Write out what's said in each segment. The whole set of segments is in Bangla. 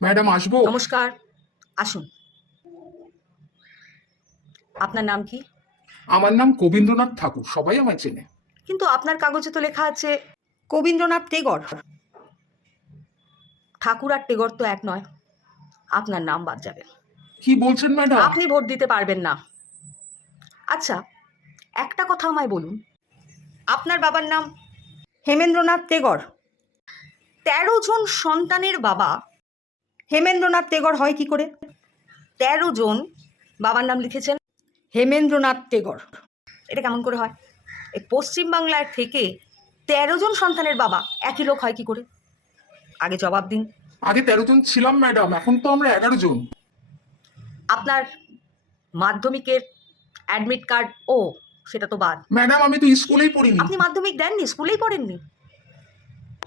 ম্যাডাম আসবো? নমস্কার, আসুন। আপনার নাম কি? আমার নাম কবীন্দ্রনাথ ঠাকুর, সবাই আমায় চেনে। কিন্তু আপনার কাগজে তো লেখা আছে কবীন্দ্রনাথ টেগর। ঠাকুর আর টেগর তো এক নয়। আপনার নাম বাদ যাবে। কি বলছেন ম্যাডাম? আপনি ভোট দিতে পারবেন না। আচ্ছা, একটা কথা আমায় বলুন। আপনার বাবার নাম হেমেন্দ্রনাথ টেগর। ১৩ জন সন্তানের বাবা হেমেন্দ্রনাথ টেগর হয় কি করে? ১৩ জন বাবার নাম লিখেছেন হেমেন্দ্রনাথ টেগর। এটা কেমন করে হয়? এই পশ্চিমবাংলার থেকে ১৩ জন সন্তানের বাবা একই লোক হয় কি করে? আগে জবাব দিন। আগে 13 জন ছিলাম ম্যাডাম, এখন তো আমরা 11 জন। আপনার মাধ্যমিকের অ্যাডমিট কার্ড, সেটা তো বাদ। ম্যাডাম আমি তো স্কুলেই পড়িনি। আপনি মাধ্যমিক দেননি, স্কুলেই পড়েননি?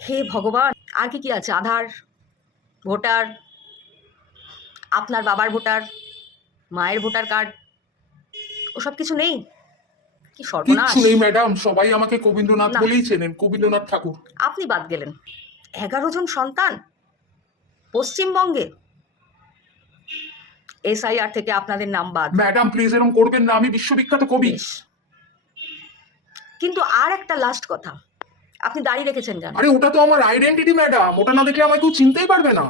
হে ভগবান! আর কি কি আছে? আধার, ভোটার, আপনার বাবার ভোটার, মায়ের ভোটার কার্ড, ওসব কিছু নেই? কি কিচ্ছু সর্বনাশ! নেই ম্যাডাম, সবাই আমাকে কবীন্দ্রনাথ না, বলেই চেনেন, কবীন্দ্রনাথ ঠাকুর। আপনি বাদ গেলেন। ১১ জন সন্তান পশ্চিমবঙ্গে। এসআইআর থেকে আপনাদের নাম বাদ। ম্যাডাম প্লিজ এরকম করবেন না, আমি বিশ্ববিখ্যাত কবি। বেশ, কিন্তু আর একটা লাস্ট কথা, আপনি দাড়ি রেখেছেন কেন? আরে ওটা তো আমার আইডেন্টিটি ম্যাডাম, ওটা না দেখলে আমায় কেউ চিনতেই পারবে না।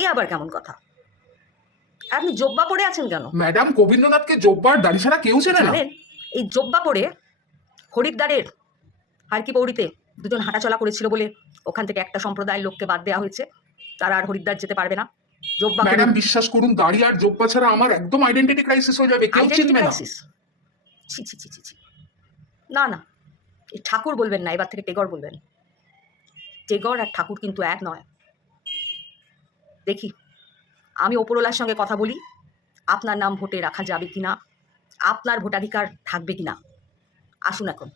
এ আবার কেমন কথা? আর আপনি জোব্বা পরে আছেন কেন? ম্যাডাম কবীন্দ্রনাথকে জব্বার দাড়ি ছাড়া কেউ চেনে না। জানেন, এই জোব্বা পরে হরিদ্বারের হারকি পৌরিতে দুজন হাঁটাচলা করেছিল বলে ওখান থেকে একটা সম্প্রদায়ের লোককে বাদ দেওয়া হয়েছে। তারা আর হরিদ্বার যেতে পারবে না। জোব্বা ম্যাডাম বিশ্বাস করুন, দাড়ি আর জব্বা ছাড়া আমার একদম আইডেন্টিটি ক্রাইসিস হয়ে যাবে, কেউ আইডেন্টিটি চিনবে না। ক্রাইসিস? ছি ছি ছি ছি ছি। না না, এই ঠাকুর বলবেন না, এবার থেকে টেগর বলবেন। টেগর আর ঠাকুর কিন্তু এক নয়। দেখি, আমি ওপরওয়ালার সঙ্গে কথা বলি, আপনার নাম ভোটে রাখা যাবে কিনা, আপনার ভোটাধিকার থাকবে কিনা। আসুন এখন।